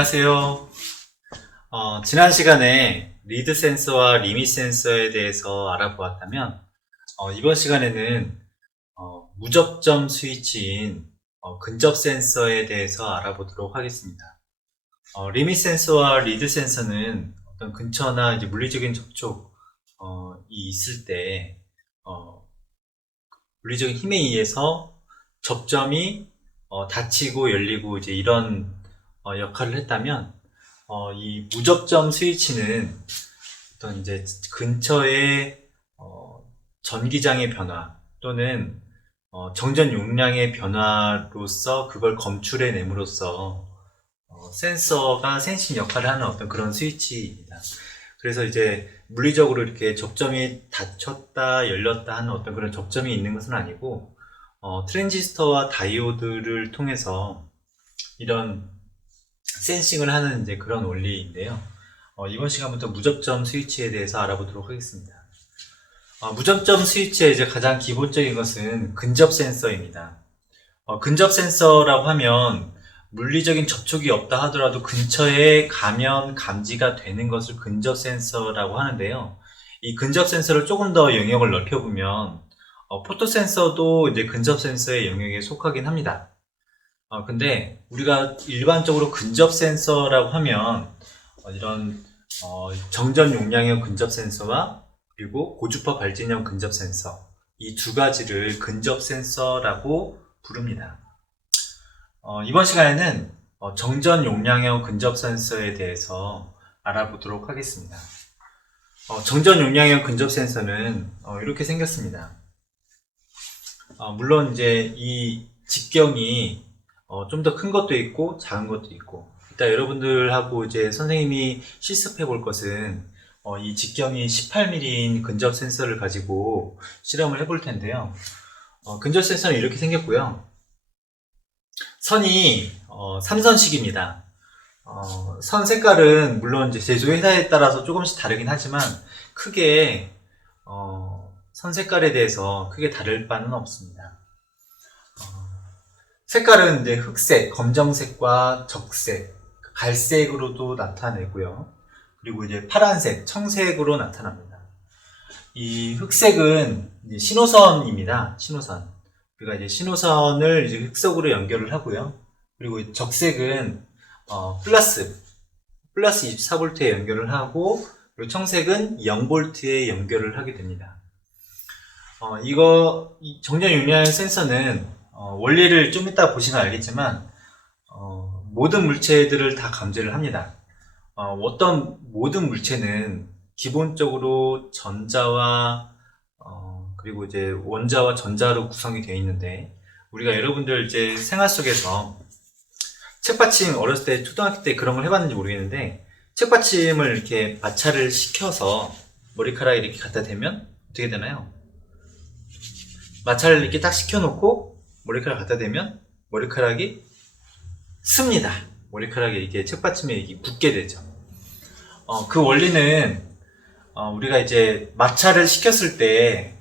안녕하세요. 지난 시간에 리드 센서와 리밋 센서에 대해서 알아보았다면, 이번 시간에는 무접점 스위치인 근접 센서에 대해서 알아보도록 하겠습니다. 리밋 센서와 리드 센서는 어떤 근처나 이제 물리적인 접촉이 있을 때 물리적인 힘에 의해서 접점이 닫히고 열리고 이제 이런 역할을 했다면, 이 무접점 스위치는 어떤 이제 근처의 전기장의 변화 또는 정전 용량의 변화로서 그걸 검출해 nem으로써 센서가 센싱 역할을 하는 어떤 그런 스위치입니다. 그래서 이제 물리적으로 이렇게 접점이 닫혔다 열렸다 하는 어떤 그런 접점이 있는 것은 아니고, 트랜지스터와 다이오드를 통해서 이런 센싱을 하는 이제 그런 원리인데요. 이번 시간부터 무접점 스위치에 대해서 알아보도록 하겠습니다. 무접점 스위치의 이제 가장 기본적인 것은 근접 센서입니다. 근접 센서라고 하면 물리적인 접촉이 없다 하더라도 근처에 가면 감지가 되는 것을 근접 센서라고 하는데요. 이 근접 센서를 조금 더 영역을 넓혀보면 포토 센서도 이제 근접 센서의 영역에 속하긴 합니다. 근데 우리가 일반적으로 근접 센서라고 하면 이런 정전 용량형 근접 센서와 그리고 고주파 발진형 근접 센서, 이 두 가지를 근접 센서라고 부릅니다. 이번 시간에는 정전 용량형 근접 센서에 대해서 알아보도록 하겠습니다. 정전 용량형 근접 센서는 이렇게 생겼습니다. 물론 이제 이 직경이 좀 더 큰 것도 있고 작은 것도 있고, 이따 여러분들하고 이제 선생님이 실습해 볼 것은 이 직경이 18mm인 근접 센서를 가지고 실험을 해볼 텐데요. 근접 센서는 이렇게 생겼고요. 선이 3선식입니다. 선 색깔은 물론 이제 제조 회사에 따라서 조금씩 다르긴 하지만 크게 선 색깔에 대해서 크게 다를 바는 없습니다. 색깔은 이제 흑색, 검정색과 적색, 갈색으로도 나타내고요. 그리고 이제 파란색, 청색으로 나타납니다. 이 흑색은 이제 신호선입니다. 신호선. 우리가 이제 신호선을 이제 흑색으로 연결을 하고요. 그리고 적색은 플러스 24V에 연결을 하고, 그리고 청색은 0V에 연결을 하게 됩니다. 이 정전 용량 센서는 원리를 좀 이따 보시면 알겠지만 모든 물체들을 다 감지를 합니다. 어떤 모든 물체는 기본적으로 전자와 그리고 이제 원자와 전자로 구성이 되어 있는데, 우리가 여러분들 이제 생활 속에서 책받침 어렸을 때 초등학교 때 그런 걸 해봤는지 모르겠는데, 책받침을 이렇게 마찰을 시켜서 머리카락에 이렇게 갖다 대면 어떻게 되나요? 마찰을 이렇게 딱 시켜놓고 머리카락 갖다 대면 머리카락이 습니다. 머리카락이 이렇게 책받침에 이렇게 굳게 되죠. 그 원리는 우리가 이제 마찰을 시켰을 때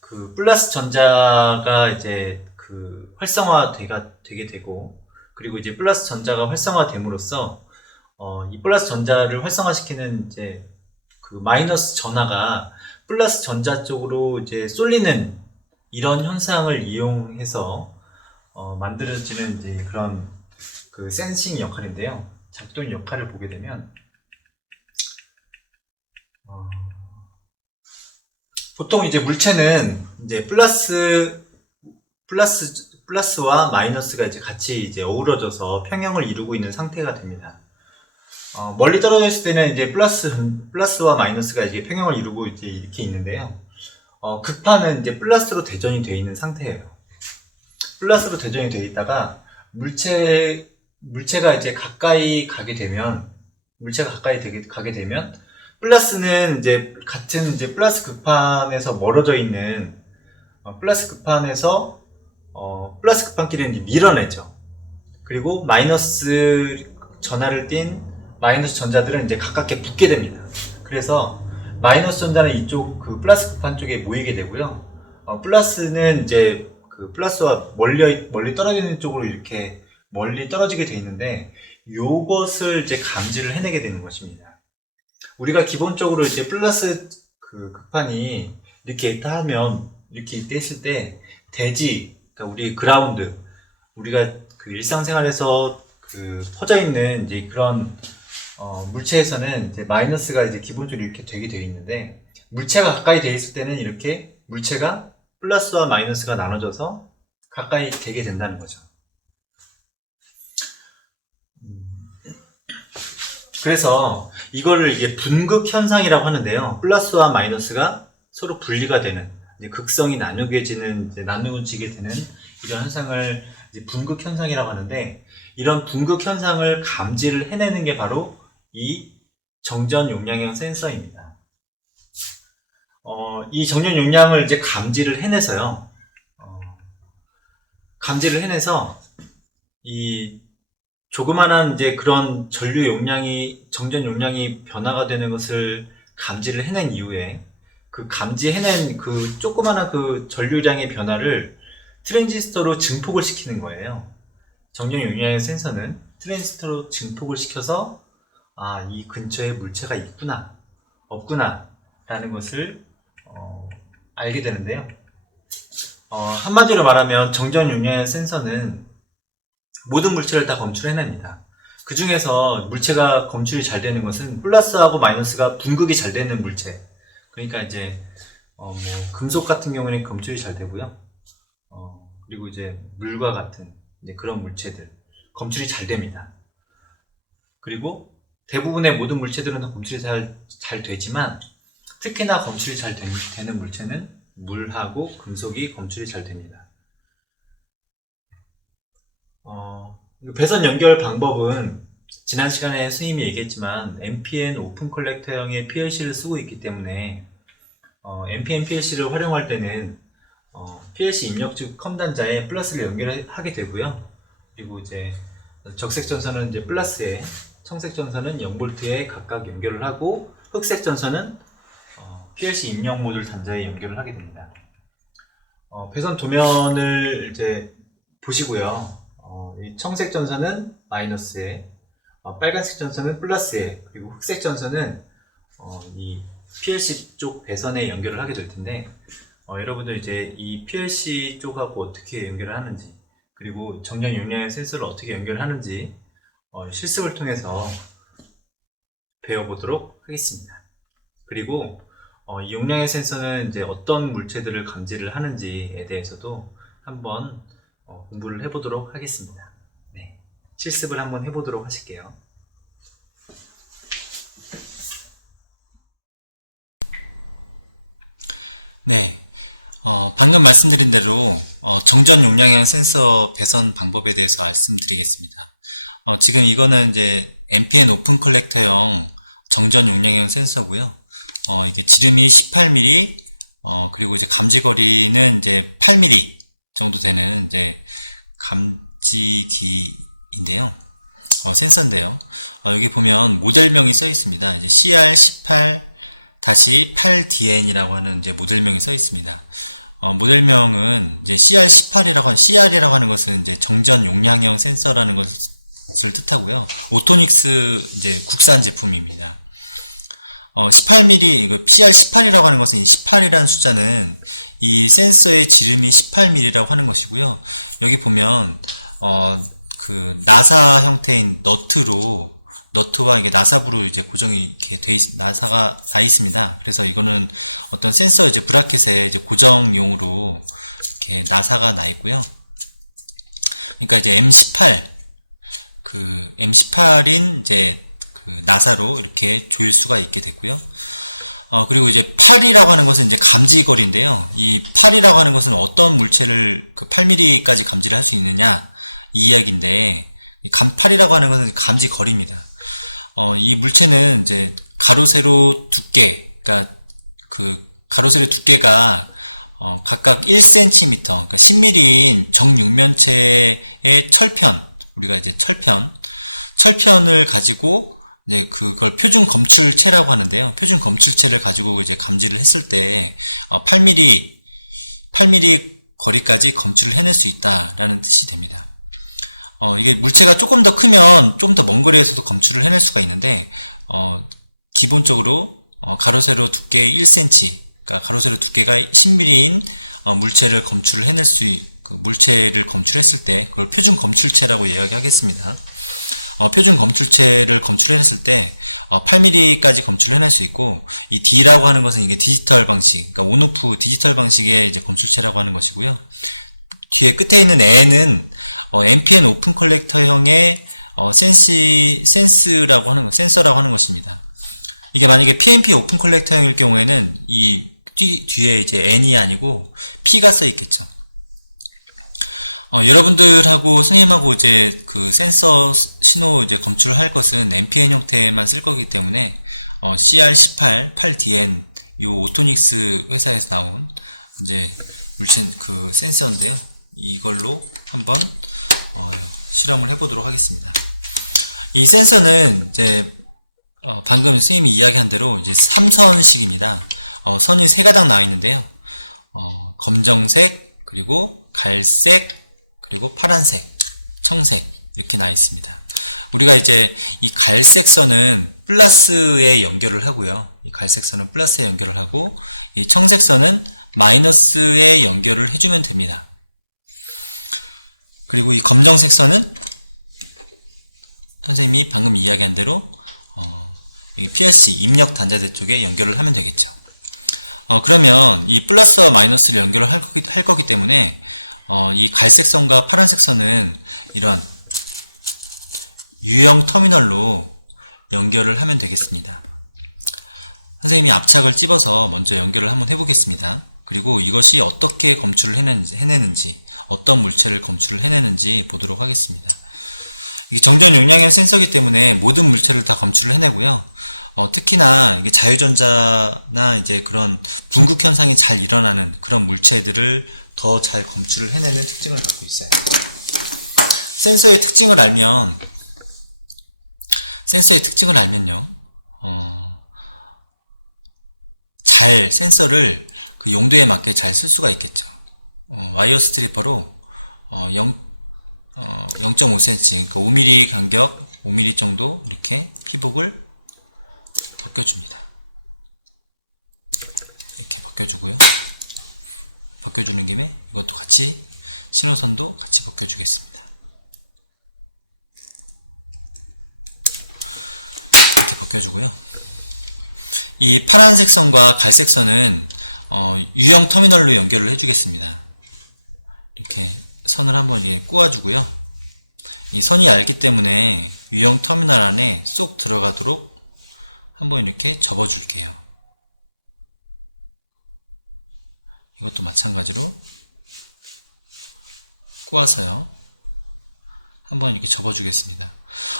그 플러스 전자가 이제 그 활성화되게 되고, 그리고 이제 플러스 전자가 활성화됨으로써 이 플러스 전자를 활성화시키는 이제 그 마이너스 전하가 플러스 전자 쪽으로 이제 쏠리는 이런 현상을 이용해서 만들어지는 이제 그런 그 센싱 역할인데요. 작동 역할을 보게 되면 보통 이제 물체는 이제 플러스와 마이너스가 이제 같이 이제 어우러져서 평형을 이루고 있는 상태가 됩니다. 멀리 떨어져 있을 때는 이제 플러스와 마이너스가 이제 평형을 이루고 이제 이렇게 있는데요. 극판은 이제 플러스로 대전이 되어 있는 상태예요. 플러스로 대전이 되어 있다가 물체가 이제 가까이 가게 되면 플러스는 이제 같은 이제 플러스 극판에서 멀어져 있는 플러스 극판끼리는 이제 밀어내죠. 그리고 마이너스 전하를 띤 마이너스 전자들은 이제 가깝게 붙게 됩니다. 그래서 마이너스 전자는 이쪽 그 플러스 극판 쪽에 모이게 되고요. 플러스는 이제 그 플러스와 멀리 떨어져 있는 쪽으로 이렇게 멀리 떨어지게 돼 있는데 요것을 이제 감지를 해내게 되는 것입니다. 우리가 기본적으로 이제 플러스 그 극판이 이렇게 있다 하면 이렇게 있다 했을 때 대지, 그러니까 우리 그라운드, 우리가 그 일상생활에서 그 퍼져 있는 이제 그런 물체에서는 이제 마이너스가 이제 기본적으로 이렇게 되게 되어 있는데, 물체가 가까이 돼 있을 때는 이렇게 물체가 플러스와 마이너스가 나눠져서 가까이 되게 된다는 거죠. 그래서 이거를 이게 분극 현상이라고 하는데요. 플러스와 마이너스가 서로 분리가 되는, 이제 극성이 나누어지는, 이제 나누어지게 되는 이런 현상을 이제 분극 현상이라고 하는데, 이런 분극 현상을 감지를 해내는 게 바로 이 정전 용량형 센서입니다. 이 정전 용량을 이제 감지를 해내서요. 감지를 해내서 이 조그만한 이제 그런 전류 용량이, 정전 용량이 변화가 되는 것을 감지를 해낸 이후에 그 감지해낸 그 조그만한 그 전류량의 변화를 트랜지스터로 증폭을 시키는 거예요. 정전 용량의 센서는 트랜지스터로 증폭을 시켜서 이 근처에 물체가 있구나, 없구나 라는 것을 알게 되는데요. 한마디로 말하면 정전 용량의 센서는 모든 물체를 다 검출해냅니다. 그 중에서 물체가 검출이 잘 되는 것은 플러스하고 마이너스가 분극이 잘 되는 물체. 그러니까 이제 뭐 금속 같은 경우는 검출이 잘 되고요. 그리고 이제 물과 같은 이제 그런 물체들 검출이 잘 됩니다. 그리고 대부분의 모든 물체들은 다 검출이 잘 되지만 특히나 검출이 잘 되는 물체는 물하고 금속이 검출이 잘 됩니다. 배선 연결 방법은 지난 시간에 스님이 얘기했지만 NPN 오픈 컬렉터형의 PLC를 쓰고 있기 때문에 NPN PLC를 활용할 때는 PLC 입력주 컴단자에 플러스를 연결하게 되고요. 그리고 이제 적색 전선은 이제 플러스에, 청색 전선은 0V에 각각 연결을 하고, 흑색 전선은 PLC 입력 모듈 단자에 연결을 하게 됩니다. 배선 도면을 이제 보시고요. 이 청색 전선은 마이너스에, 빨간색 전선은 플러스에, 그리고 흑색 전선은 이 PLC 쪽 배선에 연결을 하게 될 텐데, 여러분들 이제 이 PLC 쪽하고 어떻게 연결을 하는지, 그리고 정전 용량의 센서를 어떻게 연결하는지 실습을 통해서 배워보도록 하겠습니다. 그리고 이 용량의 센서는 이제 어떤 물체들을 감지를 하는지에 대해서도 한번 공부를 해보도록 하겠습니다. 네, 실습을 한번 해보도록 하실게요. 네, 방금 말씀드린 대로 정전 용량형 센서 배선 방법에 대해서 말씀드리겠습니다. 지금 이거는 이제 NPN 오픈 컬렉터형 정전 용량형 센서고요. 이게 지름이 18mm, 그리고 이제 감지거리는 이제 8mm 정도 되는 이제 감지기인데요. 센서인데요. 여기 보면 모델명이 써 있습니다. CR18-8DN이라고 하는 이제 모델명이 써 있습니다. 모델명은 이제 CR이라고 하는 것은 이제 정전 용량형 센서라는 것을 뜻하고요. 오토닉스 이제 국산 제품입니다. 18mm, CR18이라고 하는 것은 18이라는 숫자는 이 센서의 지름이 18mm라고 하는 것이고요. 여기 보면 그 나사 형태인 너트와 이게 나사부로 이제 고정이 이렇게 나사가 다 있습니다. 그래서 이거는 어떤 센서 이제 브라켓에 이제 고정용으로 이렇게 나사가 나 있고요. 그러니까 이제 M18인 이제 그 나사로 이렇게 조일 수가 있게 되고요. 그리고 이제 8이라고 하는 것은 이제 감지거리인데요. 이 8이라고 하는 것은 어떤 물체를 그 8mm까지 감지를 할 수 있느냐 이 이야기인데, 8이라고 하는 것은 감지거리입니다. 이 물체는 이제 가로 세로 두께, 그러니까 그 가로 세로 두께가 각각 1cm, 그러니까 10mm인 정육면체의 철편, 우리가 이제 철편을 가지고 이제 그걸 표준 검출체라고 하는데요. 표준 검출체를 가지고 이제 감지를 했을 때 8mm 거리까지 검출을 해낼 수 있다라는 뜻이 됩니다. 이게 물체가 조금 더 크면 조금 더 먼 거리에서도 검출을 해낼 수가 있는데, 기본적으로 가로 세로 두께 1cm, 그러니까 가로 세로 두께가 10mm인 물체를 검출을 해낼 수 그 물체를 검출했을 때 그걸 표준 검출체라고 이야기하겠습니다. 표준 검출체를 검출했을 때 8mm까지 검출해낼 수 있고, 이 D라고 하는 것은 이게 디지털 방식, 그러니까 온오프 디지털 방식의 이제 검출체라고 하는 것이고요. 뒤에 끝에 있는 N은 NPN 오픈 컬렉터형의 센서라고 하는 것입니다. 이게 만약에 PNP 오픈 컬렉터형일 경우에는 이 뒤에 이제 N이 아니고 P가 써 있겠죠. 여러분들하고 선생님하고 이제 그 센서 신호 이제 검출을 할 것은 NPN 형태만 쓸 거기 때문에 CR18, 8DN 이 오토닉스 회사에서 나온 이제 물씬 그 센서인데요. 이걸로 한번 실험을 해보도록 하겠습니다. 이 센서는 이제 방금 선생님이 이야기한 대로 이제 3선식입니다. 선이 세 가닥 나와 있는데요. 검정색, 그리고 갈색, 그리고 파란색, 청색 이렇게 나와 있습니다. 우리가 이제 이 갈색 선은 플러스에 연결을 하고요. 이 갈색 선은 플러스에 연결을 하고, 이 청색 선은 마이너스에 연결을 해주면 됩니다. 그리고 이 검정색 선은 선생님이 방금 이야기한 대로 이 PLC 입력 단자재 쪽에 연결을 하면 되겠죠. 그러면 이 플러스와 마이너스를 연결을 할 거기 때문에 이 갈색 선과 파란색 선은 이런 유형 터미널로 연결을 하면 되겠습니다. 선생님이 압착을 찝어서 먼저 연결을 한번 해보겠습니다. 그리고 이것이 어떻게 검출을 해내는지, 어떤 물체를 검출을 해내는지 보도록 하겠습니다. 이게 정전 용량의 센서이기 때문에 모든 물체를 다 검출을 해내고요. 특히나 이게 자유전자나 이제 그런 붕극 현상이 잘 일어나는 그런 물체들을 더 잘 검출을 해내는 특징을 갖고 있어요. 센서의 특징을 알면요, 잘 센서를 그 용도에 맞게 잘 쓸 수가 있겠죠. 와이어 스트리퍼로 0.5cm, 그 5mm 간격, 5mm 정도 이렇게 피복을 벗겨줍니다. 이렇게 벗겨주고요. 벗겨주는 김에 이것도 같이, 신호선도 같이 벗겨주겠습니다. 이렇게 벗겨주고요. 이 파란색 선과 갈색 선은 유형 터미널로 연결을 해주겠습니다. 이렇게 선을 한번 꼬아주고요. 이 선이 얇기 때문에 유형 터미널 안에 쏙 들어가도록 한번 이렇게 접어줄게요. 이것도 마찬가지로 꼬아서요, 한번 이렇게 접어주겠습니다.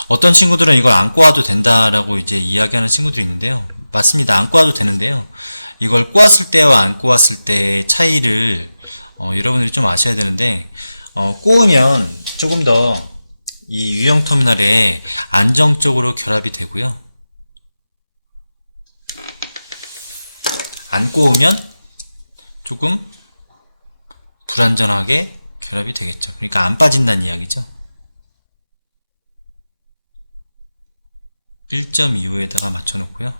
어떤 친구들은 이걸 안 꼬아도 된다라고 이제 이야기하는 친구도 있는데요. 맞습니다. 안 꼬아도 되는데요. 이걸 꼬았을 때와 안 꼬았을 때의 차이를 여러분들이 좀 아셔야 되는데, 꼬으면 조금 더 이 유형 터미널에 안정적으로 결합이 되고요. 안 꼬우면 조금 불안전하게 결합이 되겠죠. 그러니까 안 빠진다는 이야기죠. 1.25에다가 맞춰놓고요.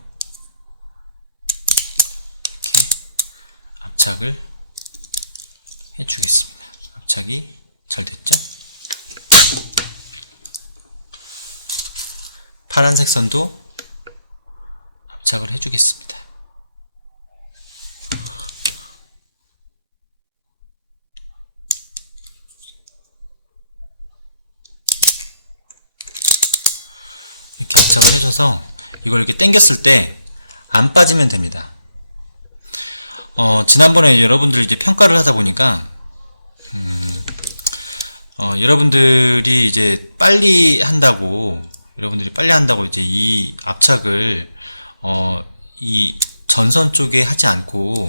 압착을 해주겠습니다. 압착이 잘 됐죠? 파란색 선도 압착을 해주겠습니다. 이렇게 압착을 해줘서 이걸 이렇게 당겼을 때 안 빠지면 됩니다. 지난번에 여러분들 이제 평가를 하다 보니까 여러분들이 이제 빨리 한다고 이제 이 압착을 이 전선 쪽에 하지 않고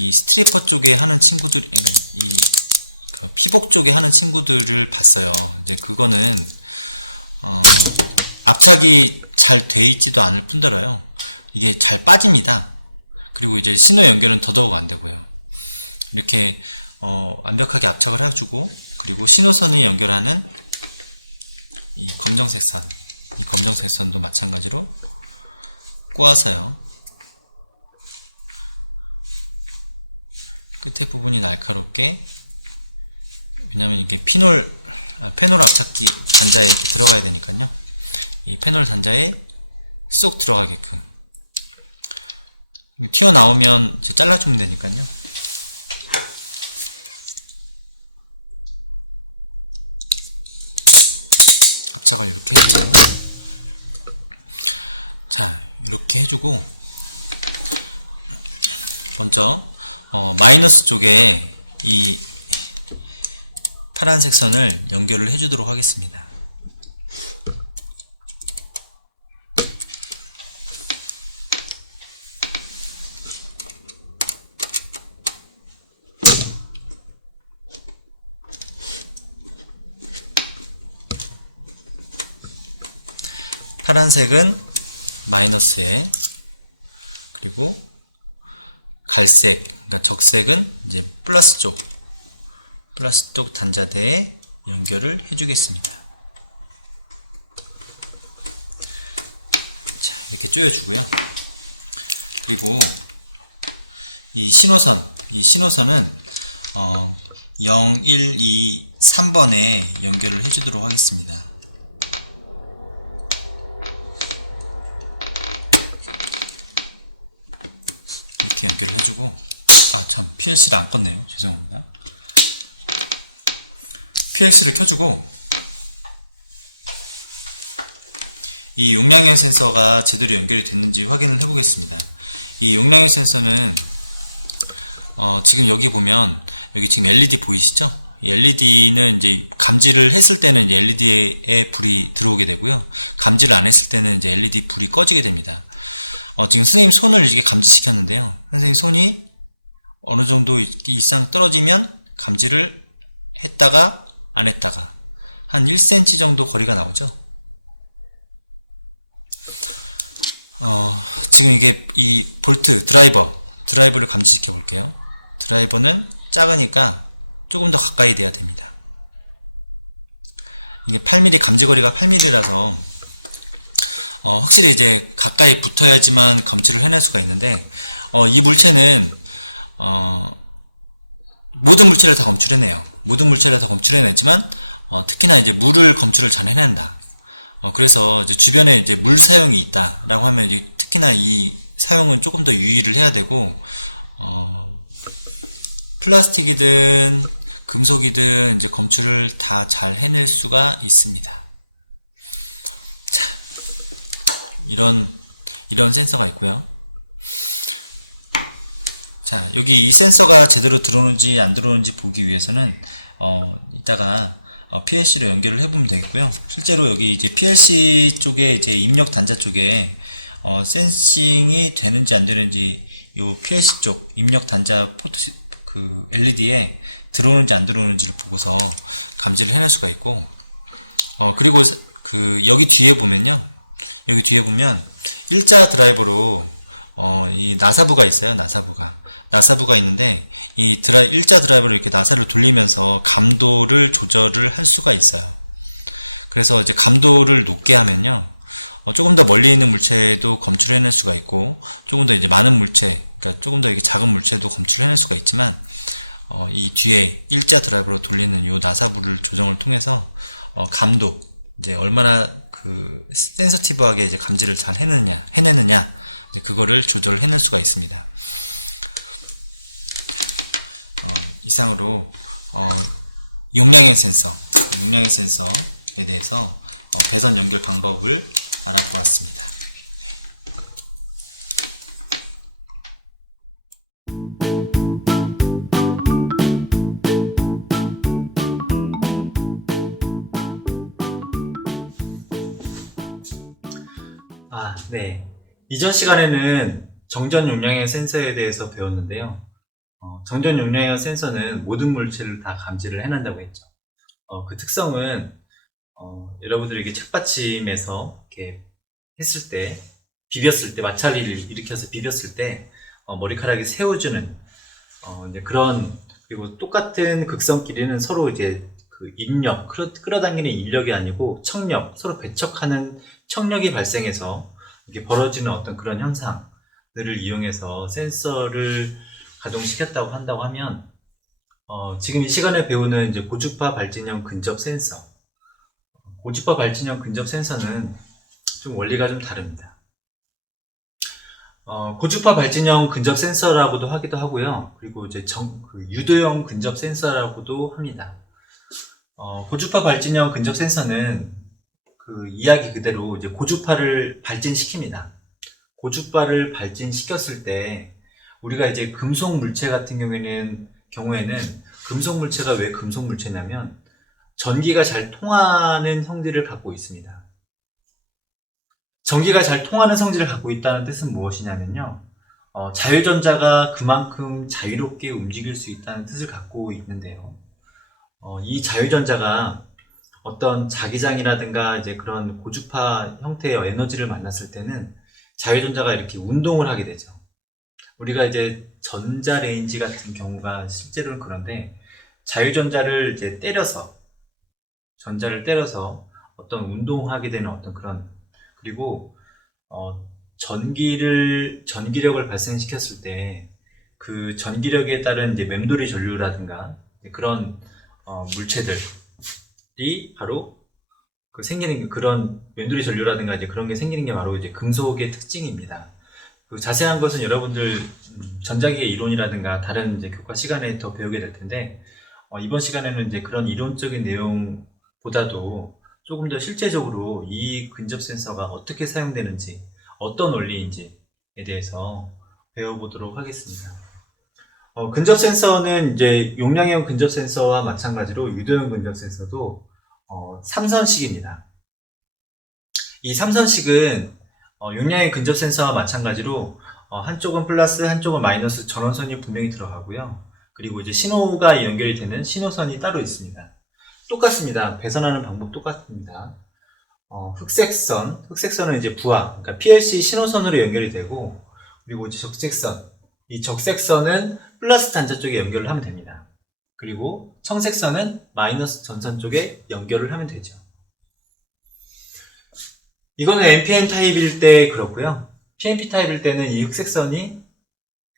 이 스트리퍼 쪽에 하는 친구들, 이 피복 쪽에 하는 친구들을 봤어요. 근데 그거는 압착이 잘 돼 있지도 않을 뿐더러요, 이게 잘 빠집니다. 그리고 이제 신호 연결은 더더욱 안 되고요. 이렇게 완벽하게 압착을 해주고, 그리고 신호선을 연결하는 이 검정색 선도 마찬가지로 꼬아서요. 끝에 부분이 날카롭게, 왜냐면 이게 페놀 압착기 단자에 들어가야 되니까요. 이 페놀 단자에 쏙 들어가게끔. 튀어나오면 이제 잘라주면 되니까요. 압착을 이렇게 해주고, 자, 이렇게 해주고, 먼저 마이너스 쪽에 이 파란색 선을 연결을 해주도록 하겠습니다. 파란색은 마이너스에, 그리고 갈색, 그러니까 적색은 이제 플러스 쪽 단자대에 연결을 해주겠습니다. 자, 이렇게 조여주고요. 그리고 이 신호선은 0, 1, 2, 3번에 연결을 해주도록 하겠습니다. 이렇게 연결을 해주고, 참 PLC를 안 껐네요. 죄송합니다. PLC를 켜주고, 이 용량의 센서가 제대로 연결이 됐는지 확인을 해보겠습니다. 이 용량의 센서는 지금 여기 보면 여기 지금 LED 보이시죠? LED는 이제 감지를 했을 때는 이제 LED에 불이 들어오게 되고요. 감지를 안 했을 때는 이제 LED 불이 꺼지게 됩니다. 지금 선생님 손을 이렇게 감지시켰는데요. 선생님 손이 어느 정도 이상 떨어지면 감지를 했다가 안 했다가 한 1cm 정도 거리가 나오죠. 지금 이게 이 볼트 드라이버를 감지시켜 볼게요. 드라이버는 작으니까 조금 더 가까이 돼야 됩니다. 이게 8mm, 감지거리가 8mm라서 확실히 이제 가까이 붙어야지만 감지를 해낼 수가 있는데, 이 물체는 모든 물체를 다 검출해내요. 모든 물체를 다 검출해내지만 특히나 이제 물을 검출을 잘 해낸다. 그래서 이제 주변에 이제 물 사용이 있다라고 하면 이제 특히나 이 사용은 조금 더 유의를 해야 되고, 플라스틱이든 금속이든 이제 검출을 다 잘 해낼 수가 있습니다. 자, 이런 센서가 있고요. 자, 여기 이 센서가 제대로 들어오는지 안 들어오는지 보기 위해서는 이따가 PLC로 연결을 해보면 되겠고요. 실제로 여기 이제 PLC 쪽에 이제 입력 단자 쪽에 센싱이 되는지 안 되는지 요 PLC 쪽 입력 단자 포트 그 LED에 들어오는지 안 들어오는지를 보고서 감지를 해낼 수가 있고, 그리고 여기 뒤에 보면요, 여기 뒤에 보면 일자 드라이버로 이 나사부가 있어요. 나사부가 있는데 이 일자 드라이버로 이렇게 나사를 돌리면서 감도를 조절을 할 수가 있어요. 그래서 이제 감도를 높게 하면요, 조금 더 멀리 있는 물체도 검출해낼 수가 있고, 조금 더 이제 많은 물체, 그러니까 조금 더 이렇게 작은 물체도 검출해낼 수가 있지만, 이 뒤에 일자 드라이브로 돌리는 이 나사부를 조정을 통해서 감도, 이제 얼마나 그 센서티브하게 이제 감지를 잘 해내느냐, 이제 그거를 조절을 해낼 수가 있습니다. 이상으로 용량의 센서에 대해서 배선 연결 방법을 알아보았습니다. 네. 이전 시간에는 정전 용량의 센서에 대해서 배웠는데요. 정전 용량의 센서는 모든 물체를 다 감지를 해낸다고 했죠. 그 특성은 여러분들이 이렇게 책받침에서 이렇게 했을 때, 비볐을 때, 마찰을 일으켜서 비볐을 때 머리카락이 세워주는 이제 그런, 그리고 똑같은 극선끼리는 서로 이제 그 인력, 끌어당기는 인력이 아니고 청력, 서로 배척하는 청력이 발생해서 이게 벌어지는 어떤 그런 현상들을 이용해서 센서를 가동시켰다고 한다고 하면, 지금 이 시간에 배우는 이제 고주파 발진형 근접 센서, 고주파 발진형 근접 센서는 좀 원리가 좀 다릅니다. 고주파 발진형 근접 센서라고도 하기도 하고요. 그리고 이제 유도형 근접 센서라고도 합니다. 고주파 발진형 근접 센서는 그 이야기 그대로 이제 고주파를 발진시킵니다. 고주파를 발진시켰을 때 우리가 이제 금속 물체 같은 경우에는 금속 물체가 왜 금속 물체냐면 전기가 잘 통하는 성질을 갖고 있습니다. 전기가 잘 통하는 성질을 갖고 있다는 뜻은 무엇이냐면요. 자유전자가 그만큼 자유롭게 움직일 수 있다는 뜻을 갖고 있는데요. 이 자유전자가 어떤 자기장이라든가 이제 그런 고주파 형태의 에너지를 만났을 때는 자유전자가 이렇게 운동을 하게 되죠. 우리가 이제 전자레인지 같은 경우가 실제로는 그런데 자유전자를 이제 전자를 때려서 어떤 운동하게 되는 어떤 그런, 그리고 전기력을 발생시켰을 때 그 전기력에 따른 이제 맴돌이 전류라든가 그런 물체들이 바로 그 생기는 그런 맴돌이 전류라든가 이제 그런 게 생기는 게 바로 이제 금속의 특징입니다. 그 자세한 것은 여러분들 전자기의 이론이라든가 다른 이제 교과 시간에 더 배우게 될 텐데, 이번 시간에는 이제 그런 이론적인 내용보다도 조금 더 실제적으로 이 근접 센서가 어떻게 사용되는지, 어떤 원리인지에 대해서 배워보도록 하겠습니다. 근접 센서는 이제 용량형 근접 센서와 마찬가지로 유도형 근접 센서도 3선식입니다. 이 3선식은 용량의 근접 센서와 마찬가지로 한쪽은 플러스, 한쪽은 마이너스 전원선이 분명히 들어가고요. 그리고 이제 신호가 연결이 되는 신호선이 따로 있습니다. 똑같습니다. 배선하는 방법 똑같습니다. 흑색선은 이제 부하, 그러니까 PLC 신호선으로 연결이 되고, 그리고 이제 이 적색선은 플러스 단자 쪽에 연결을 하면 됩니다. 그리고 청색선은 마이너스 전선 쪽에 연결을 하면 되죠. 이거는 NPN 타입일 때 그렇고요. PNP 타입일 때는 이 흑색선이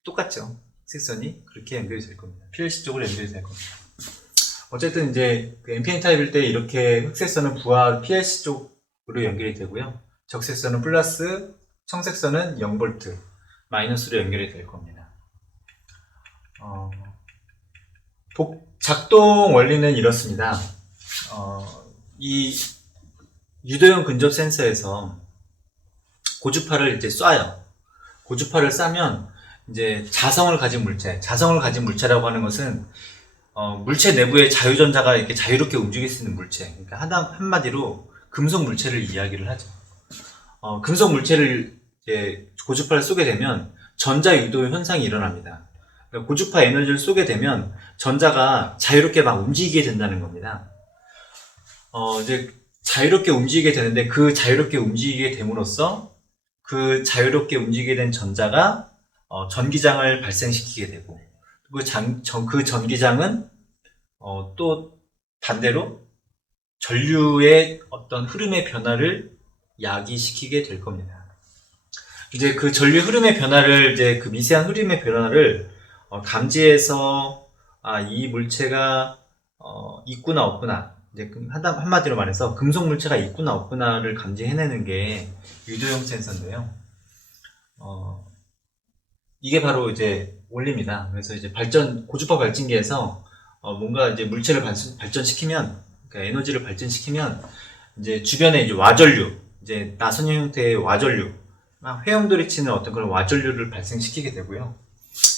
똑같죠. 흑색선이 그렇게 연결이 될 겁니다. PLC 쪽으로 연결이 될 겁니다. 어쨌든 이제 그 NPN 타입일 때 이렇게 흑색선은 부하 PLC 쪽으로 연결이 되고요. 적색선은 플러스, 청색선은 0V, 마이너스로 연결이 될 겁니다. 작동 원리는 이렇습니다. 이 유도형 근접 센서에서 고주파를 이제 쏴요. 고주파를 쏴면 이제 자성을 가진 물체라고 하는 것은 물체 내부에 자유전자가 이렇게 자유롭게 움직일 수 있는 물체. 그러니까 한마디로 금속 물체를 이야기를 하죠. 금속 물체를 이제 고주파를 쏘게 되면 전자 유도 현상이 일어납니다. 그러니까 고주파 에너지를 쏘게 되면 전자가 자유롭게 막 움직이게 된다는 겁니다. 이제 자유롭게 움직이게 되는데 그 자유롭게 움직이게 됨으로써 그 자유롭게 움직이게 된 전자가 전기장을 발생시키게 되고 그 전기장은 또 반대로 전류의 어떤 흐름의 변화를 야기시키게 될 겁니다. 이제 그 전류 흐름의 변화를 이제 그 미세한 흐름의 변화를 감지해서 이 물체가 있구나 없구나, 이제 한마디로 말해서 금속 물체가 있구나 없구나를 감지해내는 게 유도형 센서인데요. 이게 바로 이제 원리입니다. 그래서 이제 고주파 발진기에서 뭔가 이제 물체를 발전시키면, 그러니까 에너지를 발전시키면 이제 주변에 이제 와전류, 이제 나선형 형태의 와전류, 회용돌이 치는 어떤 그런 와전류를 발생시키게 되고요.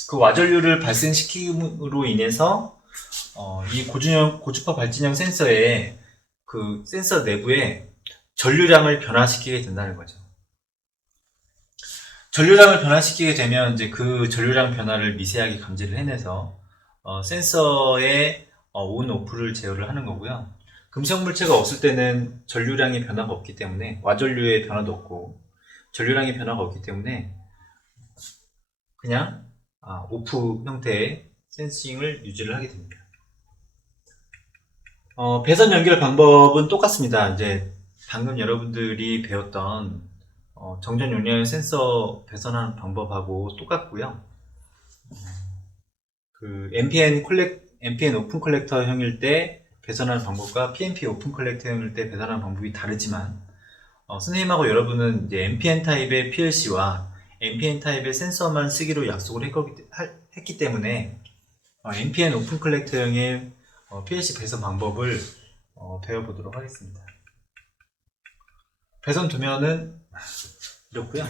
그 와전류를 발생시킴으로 인해서 이 고주파 발진형 센서의 그 센서 내부에 전류량을 변화시키게 된다는 거죠. 전류량을 변화시키게 되면 이제 그 전류량 변화를 미세하게 감지를 해내서 센서의 온 오프를 제어를 하는 거고요. 금속 물체가 없을 때는 전류량의 변화가 없기 때문에, 와전류의 변화도 없고 전류량의 변화가 없기 때문에 그냥 오프 형태의 센싱을 유지를 하게 됩니다. 배선 연결 방법은 똑같습니다. 이제 방금 여러분들이 배웠던 정전 용량의 센서 배선하는 방법하고 똑같고요. 그 NPN 오픈 컬렉터형일 때 배선하는 방법과 PNP 오픈 컬렉터형일 때 배선하는 방법이 다르지만 선생님하고 여러분은 이제 NPN 타입의 PLC와 NPN 타입의 센서만 쓰기로 약속을 했기 때문에 NPN 오픈 컬렉터형의 PLC 배선 방법을 배워보도록 하겠습니다. 배선 두면은 이렇고요.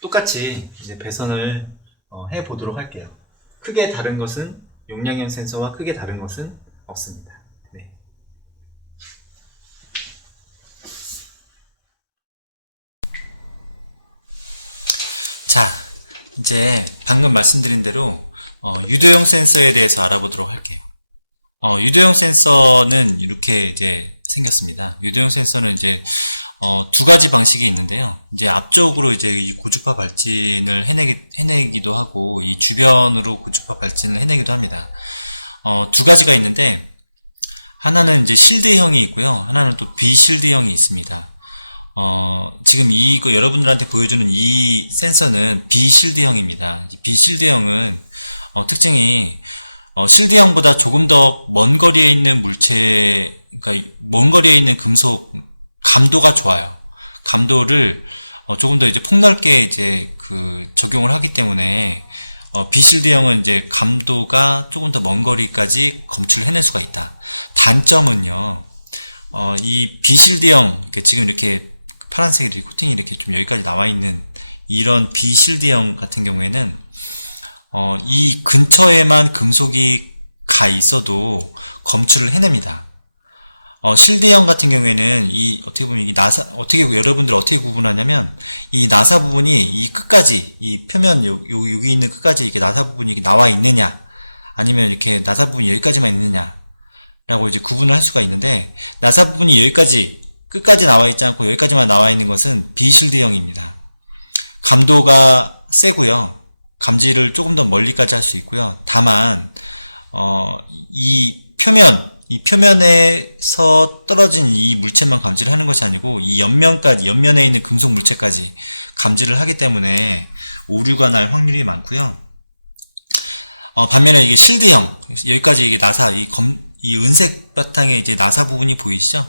똑같이 이제 배선을 해보도록 할게요. 크게 다른 것은 용량형 센서와 크게 다른 것은 없습니다. 네. 자, 이제 방금 말씀드린 대로 유도형 센서에 대해서 알아보도록 할게요. 유도형 센서는 이렇게 이제 생겼습니다. 유도형 센서는 이제 두 가지 방식이 있는데요. 이제 앞쪽으로 이제 이 고주파 발진을 해내기도 하고, 이 주변으로 고주파 발진을 해내기도 합니다. 두 가지가 있는데, 하나는 이제 실드형이 있고요. 하나는 또 비실드형이 있습니다. 지금 이거 여러분들한테 보여주는 이 센서는 비실드형입니다. 비실드형은 특징이 실드형보다 조금 더 먼 거리에 있는 물체, 그러니까 먼 거리에 있는 금속 감도가 좋아요. 감도를 조금 더 이제 폭넓게 이제 적용을 하기 때문에 비실드형은 이제 감도가 조금 더 먼 거리까지 검출을 해낼 수가 있다. 단점은요, 이 비실드형, 지금 이렇게 파란색이 이렇게 코팅이 이렇게 좀 여기까지 나와 있는 이런 비실드형 같은 경우에는 이 근처에만 금속이 가 있어도 검출을 해냅니다. 실드형 같은 경우에는 어떻게 보면 여러분들 어떻게 구분하냐면, 이 나사 부분이 이 끝까지, 이 표면 여기 있는 끝까지 이렇게 나사 부분이 나와 있느냐, 아니면 이렇게 나사 부분이 여기까지만 있느냐, 라고 이제 구분을 할 수가 있는데, 나사 부분이 여기까지, 끝까지 나와 있지 않고 여기까지만 나와 있는 것은 비실드형입니다. 감도가 세고요. 감지를 조금 더 멀리까지 할 수 있고요. 다만, 이 표면에서 떨어진 이 물체만 감지를 하는 것이 아니고, 이 옆면에 있는 금속 물체까지 감지를 하기 때문에 오류가 날 확률이 많고요. 반면에 이게 실드형, 여기까지 이게 나사, 이 은색 바탕에 이제 나사 부분이 보이시죠?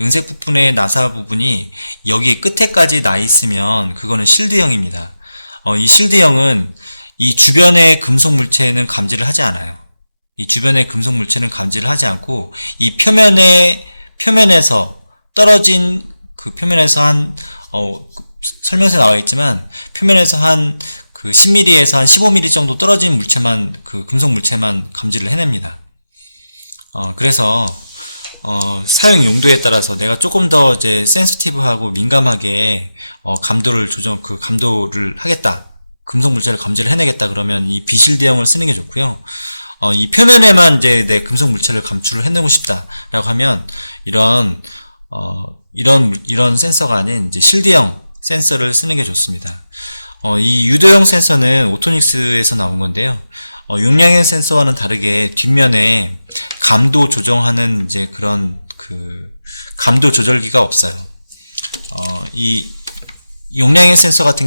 은색 부분의 나사 부분이 여기 끝에까지 나 있으면 그거는 실드형입니다. 이 실드형은 이 주변의 금속 물체는 감지를 하지 않아요. 이 주변의 금속 물체는 감지를 하지 않고, 이 표면에서 떨어진 그 표면에서 설명서에 나와 있지만, 표면에서 한 10mm에서 한 15mm 정도 떨어진 물체만, 금속 물체만 감지를 해냅니다. 그래서 사용 용도에 따라서 내가 조금 더 이제 센시티브하고 민감하게 감도를 하겠다, 금속 물체를 감지를 해내겠다 그러면 이 비실드형을 쓰는 게 좋고요. 이 표면에만 이제 내 금속 물체를 감출을 해내고 싶다라고 하면 이런 센서가 아닌 이제 실드형 센서를 쓰는 게 좋습니다. 이 유도형 센서는 오토니스에서 나온 건데요. 용량의 센서와는 다르게 뒷면에 감도 조정하는 이제 그런 감도 조절기가 없어요. 이 용량의 센서 같은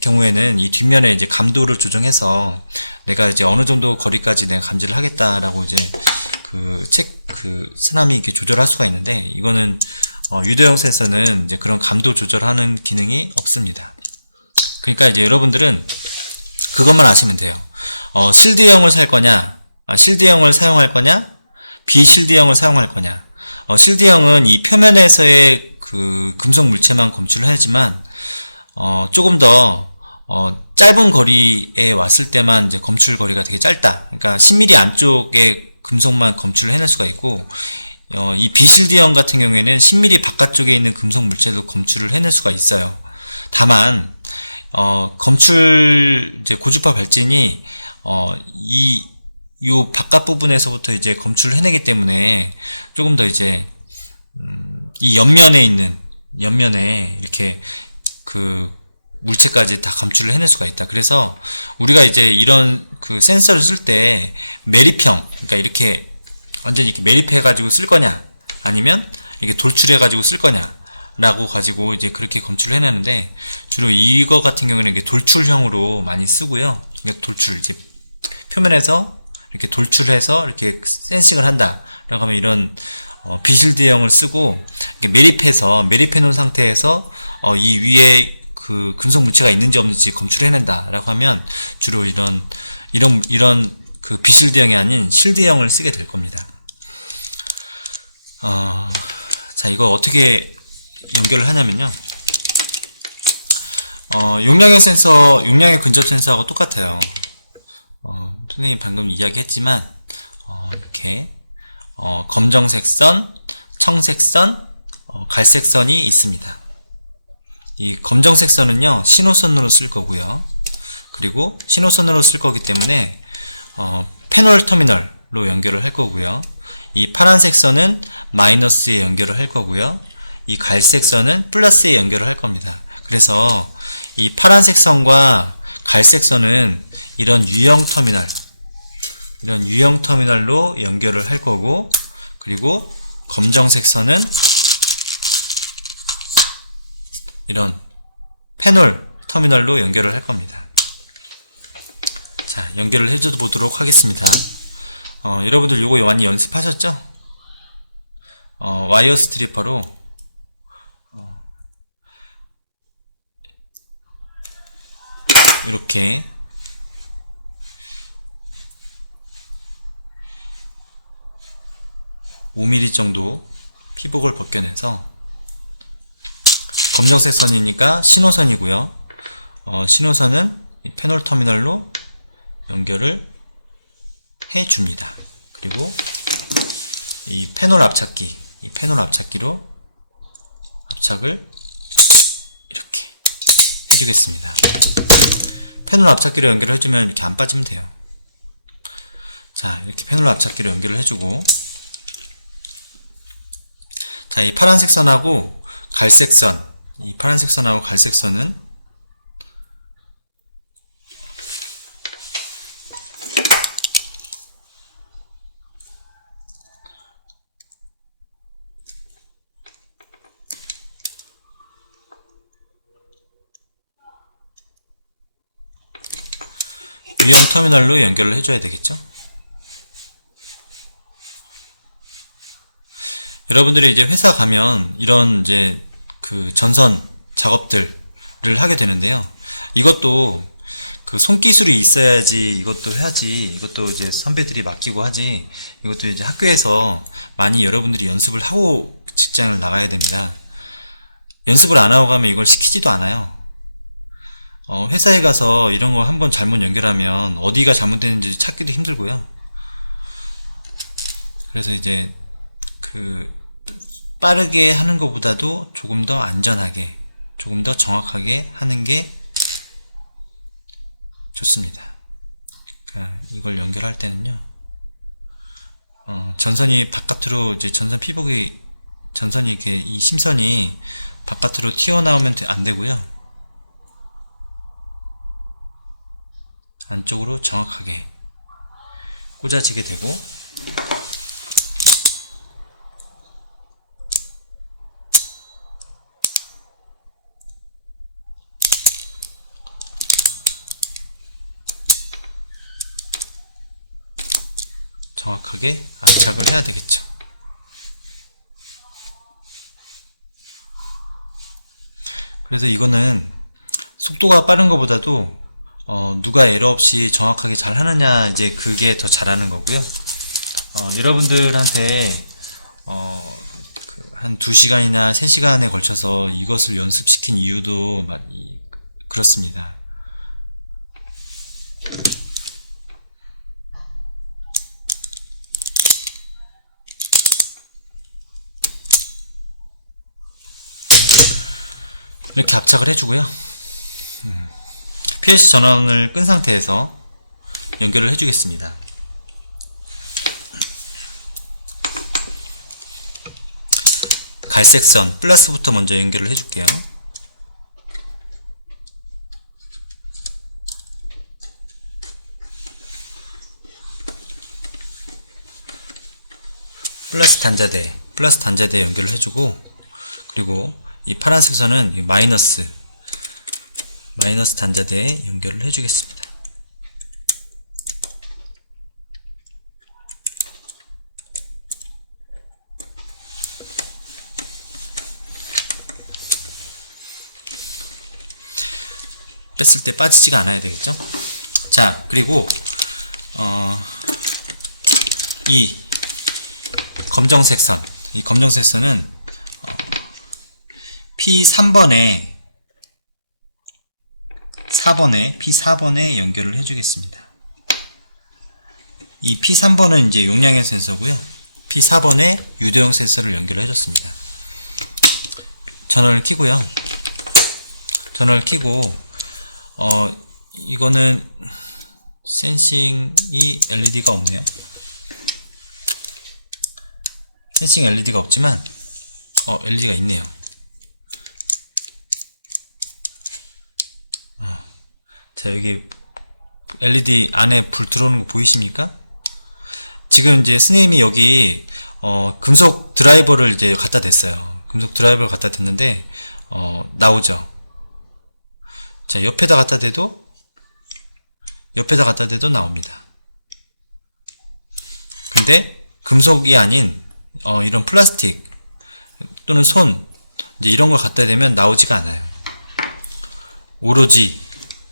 경우에는 이 뒷면에 이제 감도를 조정해서 내가 이제 어느 정도 거리까지 내가 감지를 하겠다라고 이제 사람이 이렇게 조절할 수가 있는데, 이거는 유도형 센서는 이제 그런 감도 조절하는 기능이 없습니다. 그러니까 이제 여러분들은 그것만 아시면 돼요. 실드형을 실드형을 사용할 거냐, 비실드형을 사용할 거냐. 실드형은 이 표면에서의 금속 물체만 검출을 하지만, 조금 더 짧은 거리에 왔을 때만 이제 검출 거리가 되게 짧다. 그러니까 10mm 안쪽에 금속만 검출을 해낼 수가 있고, 이 비실드형 같은 경우에는 10mm 바깥쪽에 있는 금속 물체도 검출을 해낼 수가 있어요. 다만 이제 고주파 발진이 이 바깥 부분에서부터 이제 검출을 해내기 때문에 조금 더 이제 이 옆면에 이렇게 물체까지 다 감출을 해낼 수가 있다. 그래서 우리가 이제 이런 센서를 쓸 때 매립형, 그러니까 이렇게 완전히 이렇게 매립해가지고 쓸 거냐, 아니면 이렇게 돌출해가지고 쓸 거냐, 라고 가지고 이제 그렇게 건축을 해내는데, 주로 이거 같은 경우는 이게 돌출형으로 많이 쓰고요. 돌출, 이제 표면에서 이렇게 돌출해서 이렇게 센싱을 한다 라고 하면 이런 비실드형을 쓰고, 이렇게 매립해 놓은 상태에서 이 위에 그 금속 물체가 있는지 없는지 검출해낸다 라고 하면 주로 이런 그 비실드형이 아닌 실드형을 쓰게 될 겁니다. 자, 이거 어떻게 연결을 하냐면요, 용량의 근접 센서하고 똑같아요. 선생님 방금 이야기했지만, 이렇게 검정색 선, 청색 선, 갈색 선이 있습니다. 이 검정색 선은요, 신호선으로 쓸 거고요. 그리고 신호선으로 쓸 거기 때문에 패널 터미널로 연결을 할 거고요. 이 파란색 선은 마이너스에 연결을 할 거고요. 이 갈색 선은 플러스에 연결을 할 겁니다. 그래서 이 파란색 선과 갈색 선은 이런 유형 터미널로 연결을 할 거고, 그리고 검정색 선은 이런 패널 터미널로 연결을 할 겁니다. 자, 연결을 해줘 보도록 하겠습니다. 여러분들 이거 많이 연습하셨죠? 와이어 스트리퍼로 이렇게 (5mm) 정도 피복을 벗겨내서, 검정색 선이니까 신호선이고요. 신호선은 이 패널 터미널로 연결을 해줍니다. 그리고 이 패널 앞찾기로 압착을 이렇게 해주겠습니다. 패널 앞찾기로 연결을 해주면 이렇게 안 빠지면 돼요. 자, 이렇게 패널 앞찾기로 연결을 해주고, 자, 이 파란색 선하고 갈색 선, 이 파란색 선하고 갈색 선은 유형 터미널로 연결을 해줘야 되겠죠. 여러분들이 이제 회사 가면 이런 이제 그 전선 작업들을 하게 되는데요. 이것도 그 손기술이 있어야지 이것도 해야지, 이것도 이제 선배들이 맡기고 하지, 이것도 이제 학교에서 많이 여러분들이 연습을 하고 직장을 나가야 됩니다. 연습을 안 하고 가면 이걸 시키지도 않아요. 회사에 가서 이런 거 한번 잘못 연결하면 어디가 잘못되는지 찾기도 힘들고요. 그래서 이제 그 빠르게 하는 것보다도 조금 더 안전하게, 조금 더 정확하게 하는 게 좋습니다. 이걸 연결할 때는요, 전선이 바깥으로 이제 전선이 이렇게 이 심선이 바깥으로 튀어나오면 안 되고요. 안쪽으로 정확하게 꽂아지게 되고, 정확하게 안착을 해야 되겠죠. 그래서 이거는 속도가 빠른 것보다도 누가 에러 없이 정확하게 잘 하느냐, 이제 그게 더 잘하는 거고요. 여러분들한테 한 2시간이나 3시간에 걸쳐서 이것을 연습시킨 이유도 많이 그렇습니다. 이렇게 압착을 해주고요. PLC 전원을 끈 상태에서 연결을 해주겠습니다. 갈색 선 플러스부터 먼저 연결을 해줄게요. 단자대, 플러스 단자대 연결을 해주고, 그리고 이 파란색 선은 이 마이너스 단자대에 연결을 해주겠습니다. 뺐을 때 빠지지가 않아야 되겠죠? 자, 그리고 이 검정색 선, 이 검정색 선은 P3번에 P4번에 연결을 해주겠습니다. 이 P3번은 이제 용량의 센서고요. P4번에 유도형 센서를 연결해줬습니다. 전원을 켜고요. 전원을 켜고 이거는 센싱이 LED가 없네요. 센싱 LED가 없지만 LED가 있네요. 자, 여기 LED 안에 불 들어오는 거 보이십니까? 지금 이제 스님이 여기 금속 드라이버를 이제 갖다 댔어요. 금속 드라이버를 갖다 댔는데 나오죠. 자, 옆에다 갖다 대도 나옵니다. 근데 금속이 아닌 이런 플라스틱 또는 손 이제 이런 걸 갖다 대면 나오지가 않아요. 오로지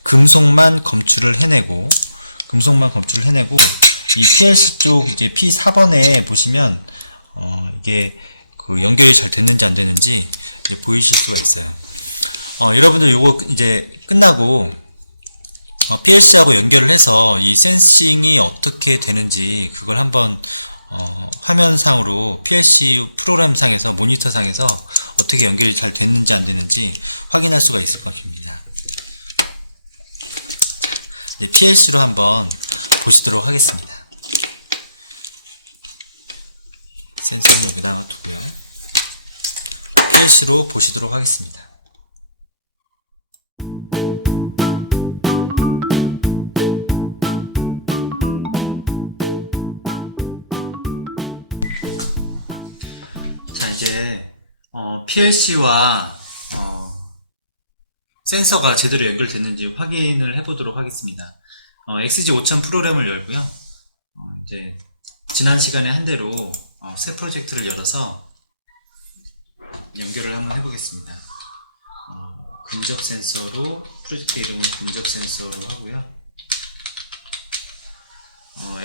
금속만 검출을 해내고 이 PLC 쪽 이제 P4번에 보시면 이게 그 연결이 잘 됐는지 안 됐는지 이제 보이실 수가 있어요. 여러분들 요거 이제 끝나고 PLC하고 연결을 해서 이 센싱이 어떻게 되는지 그걸 한번 화면상으로 PLC 프로그램상에서 모니터상에서 어떻게 연결이 잘 됐는지 안 됐는지 확인할 수가 있을 겁니다. PLC로 한번 보시도록 하겠습니다. 센서는 여기다 하나 두고요. PLC로 보시도록 하겠습니다. 자, 이제 PLC와 센서가 제대로 연결됐는지 확인을 해보도록 하겠습니다. XG5000 프로그램을 열고요. 이제 지난 시간에 한 대로 새 프로젝트를 열어서 연결을 한번 해보겠습니다. 근접 센서로 프로젝트 이름을 근접 센서로 하고요.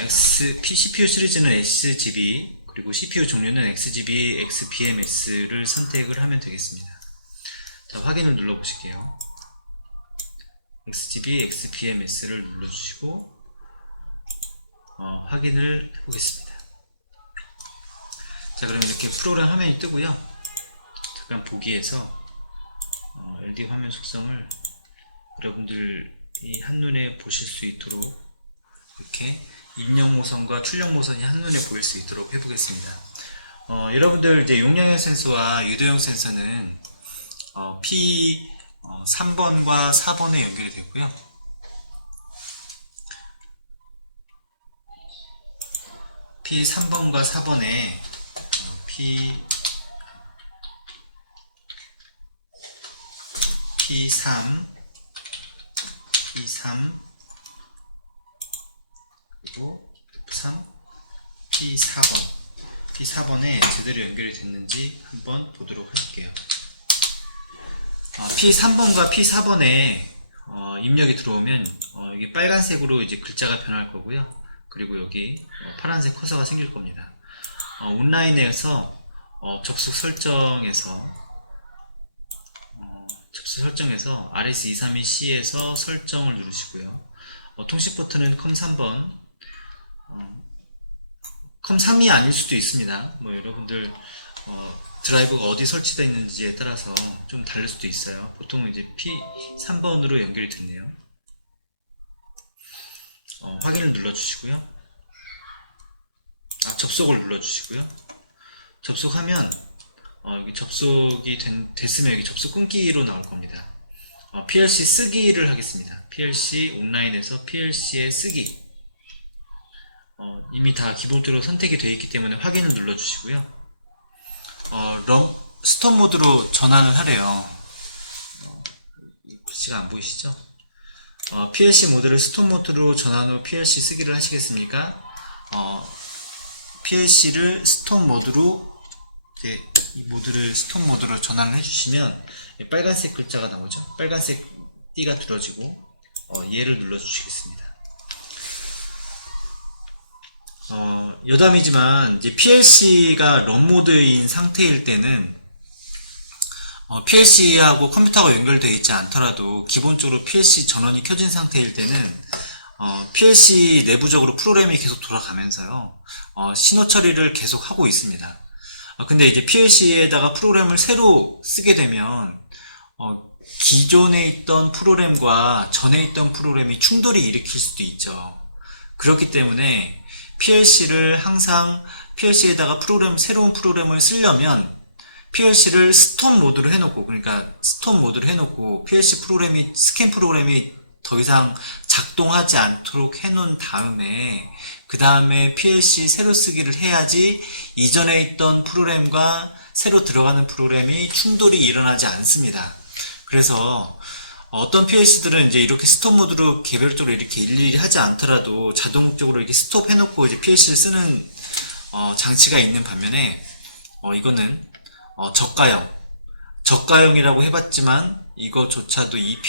CPU 시리즈는 SGB 그리고 CPU 종류는 XGB, XBMS를 선택을 하면 되겠습니다. 자, 확인을 눌러 보실게요. XGB, XBMS를 눌러주시고 확인을 해보겠습니다. 자, 그럼 이렇게 프로그램 화면이 뜨고요. 잠깐 보기에서 LD 화면 속성을 여러분들이 한눈에 보실 수 있도록 이렇게 입력 모선과 출력 모선이 한눈에 보일 수 있도록 해보겠습니다. 여러분들 이제 용량형 센서와 유도형 센서는 P3번과 4번에 연결이 되고요. P3번과 4번에 P3 그리고 3 P4번에 제대로 연결이 됐는지 한번 보도록 할게요. P3번과 P4번에 입력이 들어오면 여기 빨간색으로 이제 글자가 변할 거고요. 그리고 여기 파란색 커서가 생길 겁니다. 온라인에서 접속 설정에서 RS232C에서 설정을 누르시고요. 통신 포트는 COM3번, COM3이 아닐 수도 있습니다. 뭐 여러분들 드라이버가 어디 설치되어 있는지에 따라서 좀 다를 수도 있어요. 보통 이제 P3번으로 연결이 됐네요. 확인을 눌러주시고요. 접속을 눌러주시고요. 접속하면 여기 접속이 됐으면 여기 접속 끊기로 나올 겁니다. PLC 쓰기를 하겠습니다. PLC 온라인에서 PLC에 쓰기. 이미 다 기본적으로 선택이 되어 있기 때문에 확인을 눌러주시고요. 스톱 모드로 전환을 하래요. 글씨가 안 보이시죠? PLC 모드를 스톱 모드로 전환 후 PLC 쓰기를 하시겠습니까? PLC를 스톱 모드로 이제 이 모드를 스톱 모드로 전환을 해주시면 빨간색 글자가 나오죠. 빨간색 띠가 들어지고 얘를 눌러 주시겠습니다. 여담이지만 이제 PLC가 런 모드인 상태일 때는 PLC하고 컴퓨터가 연결되어 있지 않더라도 기본적으로 PLC 전원이 켜진 상태일 때는 PLC 내부적으로 프로그램이 계속 돌아가면서요 신호 처리를 계속 하고 있습니다. 근데 이제 PLC에다가 프로그램을 새로 쓰게 되면 기존에 있던 프로그램과 전에 있던 프로그램이 충돌이 일으킬 수도 있죠. 그렇기 때문에 PLC를 항상 PLC에다가 새로운 프로그램을 쓰려면 PLC를 스톱 모드로 해놓고, 그러니까 스톱 모드로 해놓고 PLC 프로그램이 스캔 프로그램이 더 이상 작동하지 않도록 해놓은 다음에 그 다음에 PLC 새로 쓰기를 해야지 이전에 있던 프로그램과 새로 들어가는 프로그램이 충돌이 일어나지 않습니다. 그래서 어떤 PLC들은 이제 이렇게 스톱 모드로 개별적으로 이렇게 일일이 하지 않더라도 자동적으로 이렇게 스톱 해놓고 이제 PLC를 쓰는 장치가 있는 반면에 이거는 저가형이라고 해봤지만 이거조차도 이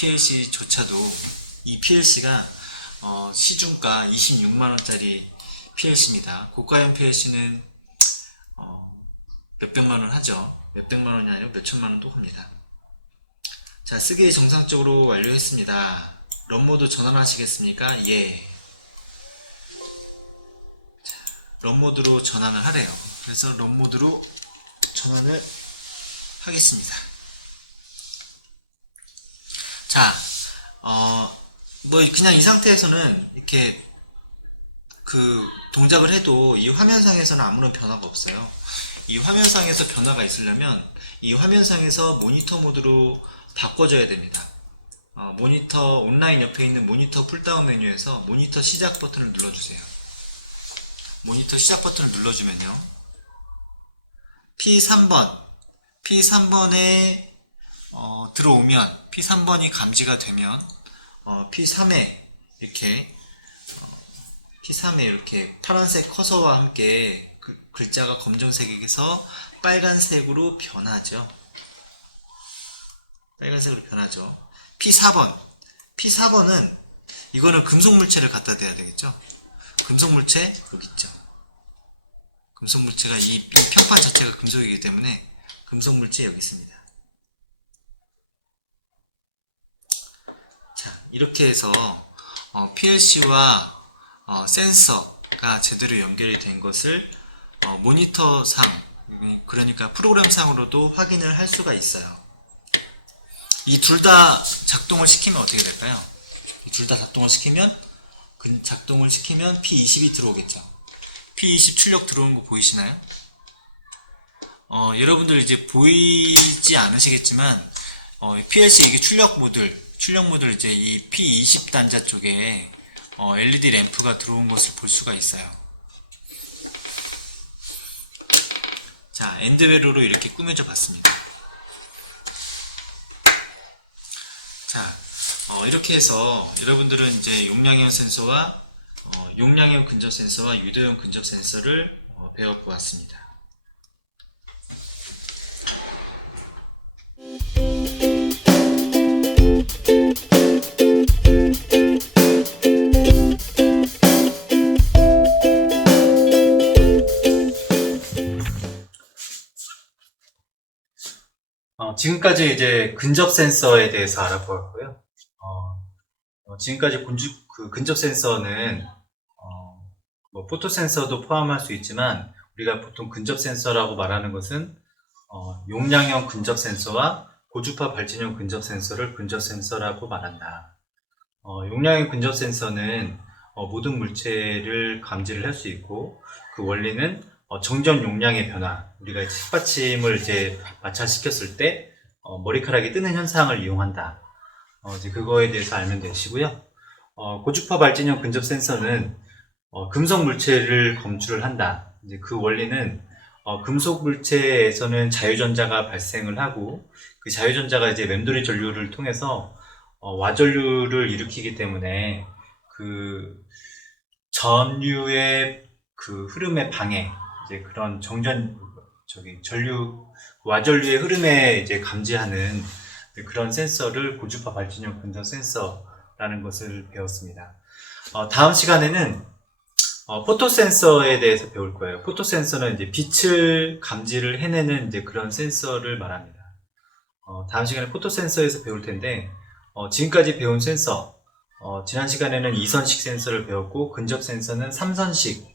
PLC가 시중가 26만원짜리 PLC입니다. 고가형 PLC는 몇백만원 하죠. 몇백만원이 아니라 몇천만원도 합니다. 자, 쓰기 정상적으로 완료했습니다. 런모드 전환하시겠습니까? 예. 자, 런모드로 전환을 하래요. 그래서 런모드로 전환을 하겠습니다. 자, 뭐 그냥 이 상태에서는 이렇게 그 동작을 해도 이 화면상에서는 아무런 변화가 없어요. 이 화면상에서 변화가 있으려면 이 화면상에서 모니터 모드로 바꿔줘야 됩니다. 모니터 온라인 옆에 있는 모니터 풀다운 메뉴에서 모니터 시작 버튼을 눌러주세요. 모니터 시작 버튼을 눌러주면요, P3번에 들어오면 P3번이 감지가 되면 P3에 이렇게 파란색 커서와 함께 글자가 검정색에서 빨간색으로 변하죠. P4번은 이거는 금속 물체를 갖다 대야 되겠죠. 금속 물체 여기 있죠. 금속 물체가 이 평판 자체가 금속이기 때문에 금속 물체 여기 있습니다. 자, 이렇게 해서 PLC와 센서가 제대로 연결이 된 것을 모니터상, 그러니까 프로그램상으로도 확인을 할 수가 있어요. 이 둘 다 작동을 시키면 어떻게 될까요? 이 둘 다 작동을 시키면 P20이 들어오겠죠. P20 출력 들어오는 거 보이시나요? 여러분들 이제 보이지 않으시겠지만 PLC 이게 출력 모듈 이제 이 P20 단자 쪽에 LED 램프가 들어온 것을 볼 수가 있어요. 자, 엔드웨로로 이렇게 꾸며져 봤습니다. 자, 이렇게 해서 여러분들은 이제 용량형 센서와 용량형 근접 센서와 유도형 근접 센서를 배워보았습니다. 지금까지 이제 근접 센서에 대해서 알아보았고요. 지금까지 근접 센서는 뭐 포토 센서도 포함할 수 있지만 우리가 보통 근접 센서라고 말하는 것은 용량형 근접 센서와 고주파 발진형 근접 센서를 근접 센서라고 말한다. 용량형 근접 센서는 모든 물체를 감지를 할 수 있고 그 원리는 정전 용량의 변화, 우리가 책받침을 이제 마찰시켰을 때 머리카락이 뜨는 현상을 이용한다. 이제 그거에 대해서 알면 되시고요. 고주파 발진형 근접 센서는 금속 물체를 검출을 한다. 이제 그 원리는 금속 물체에서는 자유전자가 발생을 하고 그 자유전자가 이제 맴돌이 전류를 통해서 와전류를 일으키기 때문에 그 전류의 그 흐름의 방해, 이제 그런 와전류의 흐름에 이제 감지하는 그런 센서를 고주파 발진용 근접 센서라는 것을 배웠습니다. 다음 시간에는 포토 센서에 대해서 배울 거예요. 포토 센서는 이제 빛을 감지를 해내는 이제 그런 센서를 말합니다. 다음 시간에 포토 센서에서 배울 텐데, 지금까지 배운 센서, 지난 시간에는 2선식 센서를 배웠고, 근접 센서는 3선식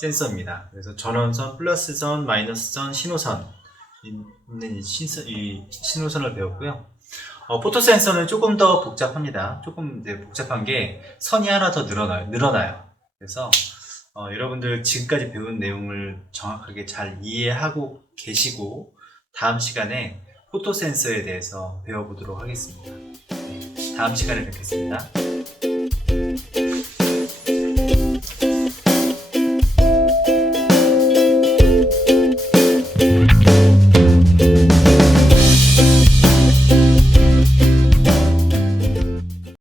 센서입니다. 그래서 전원선, 플러스선, 마이너스선, 신호선 있는 이 신호선을 배웠고요. 포토 센서는 조금 더 복잡합니다. 조금 이제 복잡한 게 선이 하나 더 늘어나요. 그래서 여러분들 지금까지 배운 내용을 정확하게 잘 이해하고 계시고 다음 시간에 포토 센서에 대해서 배워보도록 하겠습니다. 네, 다음 시간에 뵙겠습니다.